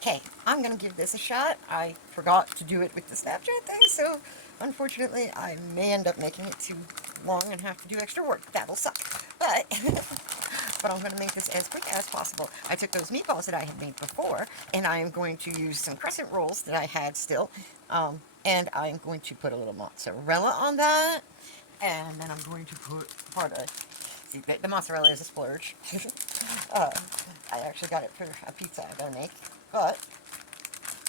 Okay, I'm going to give this a shot. I forgot to do it with the Snapchat thing, so unfortunately I may end up making it too long and have to do extra work. That'll suck. But, but I'm going to make this as quick as possible. I took those meatballs that I had made before, and I am going to use some crescent rolls that I had still, and I'm going to put a little mozzarella on that, and then I'm going to put part of, see, the mozzarella is a splurge. I actually got it for a pizza I'm going to make, but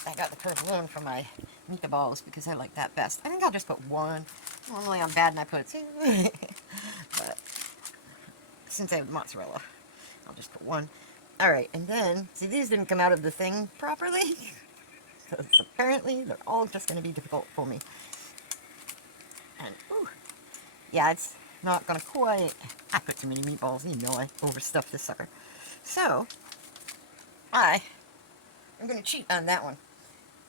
I got the provolone for my meatballs because I like that best. I think I'll just put one. Normally I'm bad and I put two. But since I have mozzarella, I'll just put one. Alright, and then, see, these didn't come out of the thing properly. Because apparently they're all just going to be difficult for me. And, ooh, yeah, it's not going to quite... I put too many meatballs. You know I overstuffed this sucker. So, I'm going to cheat on that one.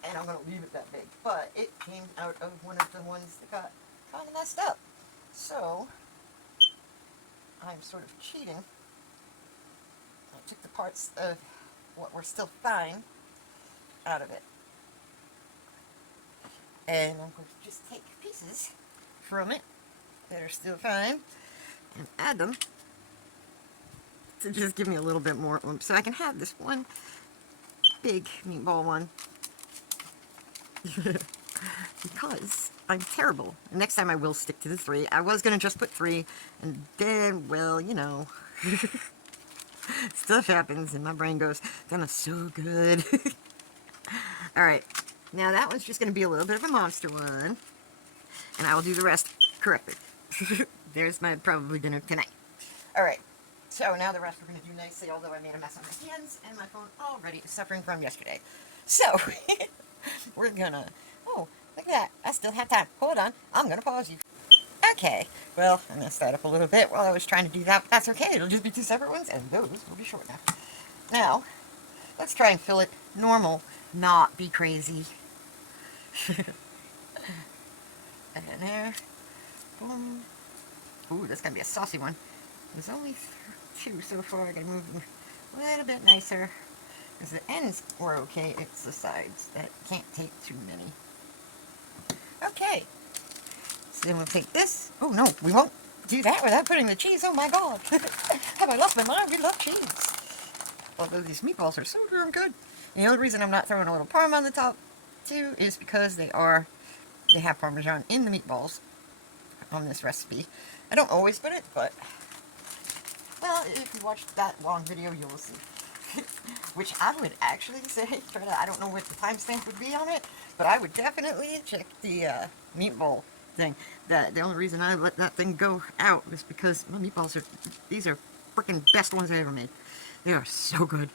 And I'm going to leave it that big. But it came out of one of the ones that got kind of messed up. So, I'm sort of cheating. I took the parts of what were still fine out of it. And I'm going to just take pieces from it that are still fine and add them to just give me a little bit more oomph. So I can have this one big meatball one. Because I'm terrible. Next time I will stick to the 3. I was going to just put 3, and then, well, you know, stuff happens, and my brain goes, that is so good. Alright, now that one's just going to be a little bit of a monster one, and I will do the rest correctly. There's my probably dinner tonight. Alright, so now the rest we're going to do nicely, although I made a mess on my hands, and my phone already is suffering from yesterday. So, we're gonna... Oh, look at that. I still have time. Hold on. I'm gonna pause you. Okay. Well, I messed that up a little bit while I was trying to do that, but that's okay. It'll just be 2 separate ones, and those will be short now. Now, let's try and fill it normal, not be crazy. And there. Boom. Ooh, that's gonna be a saucy one. There's only 2 so far. I gotta move them a little bit nicer. Because the ends were okay, it's the sides that can't take too many. Okay, so then we'll take this. Oh no, we won't do that without putting the cheese. Oh my god. Have I lost my mind? We love cheese. Although these meatballs are so darn good. And the only reason I'm not throwing a little parm on the top too is because they have Parmesan in the meatballs on this recipe. I don't always put it, but well, if you watched that long video, you will see. Which I would actually say, I don't know what the timestamp would be on it, but I would definitely check the meatball thing. The only reason I let that thing go out is because my meatballs these are freaking best ones I ever made. They are so good.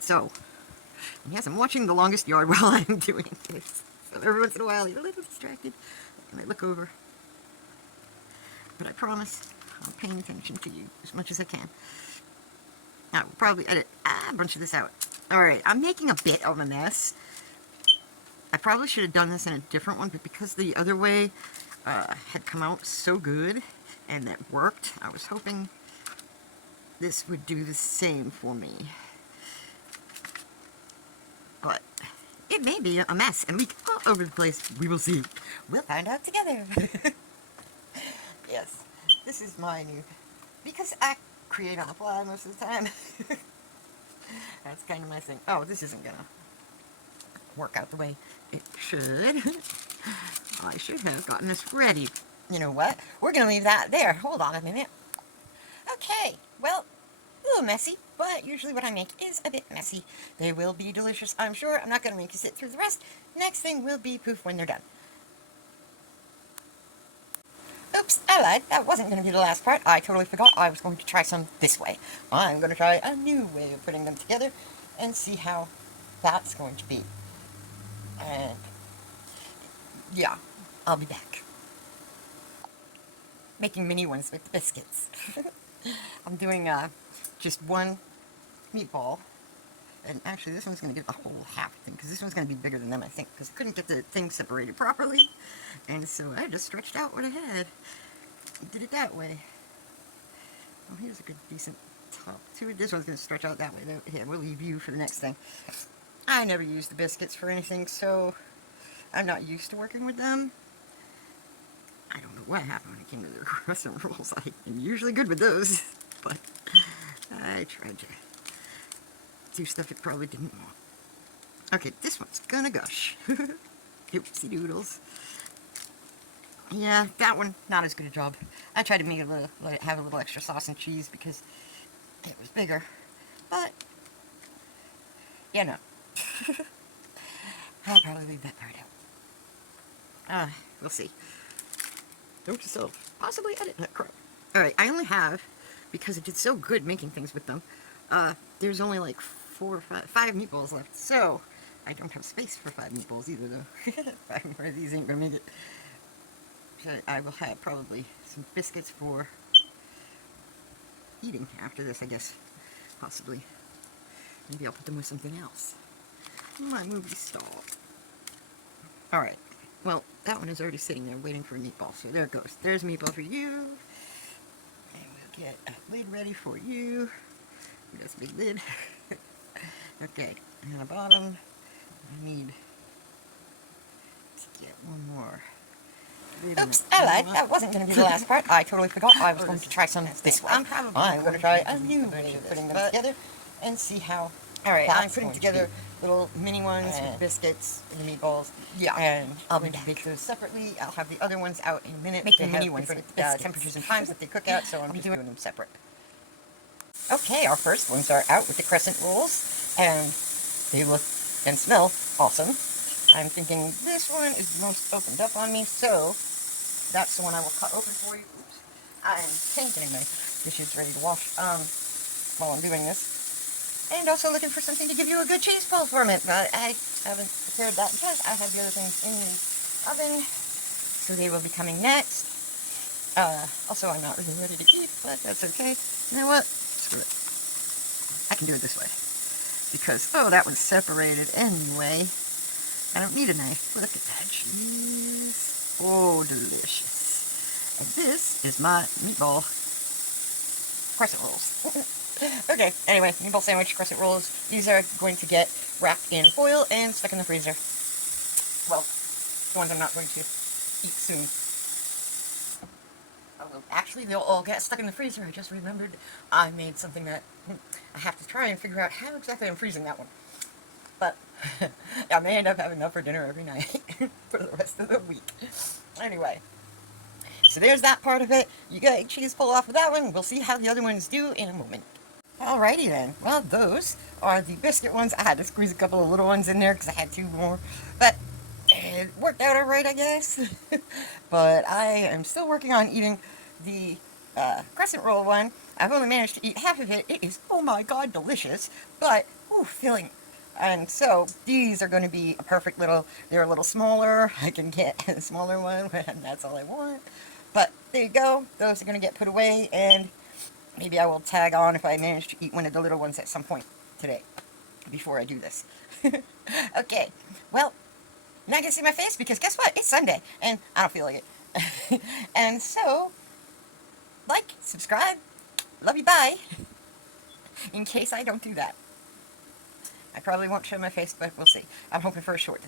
So, yes, I'm watching The Longest Yard while I'm doing this. So every once in a while, you're a little distracted, and I look over. But I promise, I'm paying attention to you as much as I can. I will probably edit a bunch of this out. Alright, I'm making a bit of a mess. I probably should have done this in a different one, but because the other way had come out so good, and that worked, I was hoping this would do the same for me. But it may be a mess, and leak all over the place. We will see. We'll find out together. Yes, this is my new... Because I create on the fly most of the time. That's kind of my thing. Oh, this isn't gonna work out the way it should. I should have gotten this ready. You know what? We're gonna leave that there. Hold on a minute. Okay, well, a little messy, but usually what I make is a bit messy. They will be delicious, I'm sure. I'm not gonna make you sit through the rest. Next thing will be poof when they're done. Oops, I lied. That wasn't going to be the last part. I totally forgot I was going to try some this way. I'm going to try a new way of putting them together and see how that's going to be. And, yeah, I'll be back. Making mini ones with the biscuits. I'm doing just one meatball. And actually, this one's going to get the whole half thing, because this one's going to be bigger than them, I think, because I couldn't get the thing separated properly. And so I just stretched out what I had. Did it that way. Well, here's a good, decent top to it. This one's going to stretch out that way. Here, we'll leave you for the next thing. I never use the biscuits for anything, so I'm not used to working with them. I don't know what happened when it came to the crescent rolls. I am usually good with those, but I tried to do stuff it probably didn't want. Okay, this one's gonna gush. Oopsie doodles. Yeah, that one, not as good a job. I tried to make it let it have a little extra sauce and cheese because it was bigger. But, yeah, no. I'll probably leave that part out. We'll see. Note to self, possibly edit that crap. Alright, I only have, because it did so good making things with them, there's only like 4 or 5 meatballs left. So, I don't have space for 5 meatballs either, though. 5 more of these ain't gonna make it. So I will have probably some biscuits for eating after this, I guess. Possibly. Maybe I'll put them with something else. My movie stall. Alright. Well, that one is already sitting there waiting for a meatball. So there it goes. There's a meatball for you. And we'll get a lid ready for you. That's a big lid. Okay. And on the bottom, I need to get one more. Oops, I lied. That wasn't going to be the last part. I totally forgot I was going to try some this way. I'm going to try a new way of putting them together and see how. Alright, I'm putting together little mini ones with biscuits and the meatballs. Yeah. And I'll be bake those separately. I'll have the other ones out in a minute. Making mini ones with temperatures and times that they cook out, so I'm just doing them separate. Okay, our first ones are out with the crescent rolls, and they look and smell awesome. I'm thinking this one is the most opened up on me, so that's the one I will cut open for you. Oops. I'm getting my dishes ready to wash while I'm doing this. And also looking for something to give you a good cheese pull from it, but I haven't prepared that because I have the other things in the oven, so they will be coming next. Also, I'm not really ready to eat, but that's okay. You know what? Screw it. I can do it this way. Because, oh, that one's separated anyway. I don't need a knife. Look at that cheese. Oh, delicious. And this is my meatball crescent rolls. Okay, anyway, meatball sandwich, crescent rolls. These are going to get wrapped in foil and stuck in the freezer. Well, the ones I'm not going to eat soon. Oh, actually, they'll all get stuck in the freezer. I just remembered I made something that I have to try and figure out how exactly I'm freezing that one. But I may end up having enough for dinner every night for the rest of the week. Anyway, so there's that part of it. You get a cheese pull off of that one. We'll see how the other ones do in a moment. Alrighty then. Well, those are the biscuit ones. I had to squeeze a couple of little ones in there because I had 2 more. But it worked out alright, I guess. But I am still working on eating the crescent roll one. I've only managed to eat half of it. It is, oh my god, delicious. But, filling. And so, these are going to be a perfect little, they're a little smaller. I can get a smaller one, and that's all I want. But, there you go. Those are going to get put away, and maybe I will tag on if I manage to eat one of the little ones at some point today, before I do this. Okay, well, you're not going to see my face, because guess what? It's Sunday, and I don't feel like it. And so, like, subscribe, love you, bye, in case I don't do that. I probably won't show my face, but we'll see. I'm hoping for a short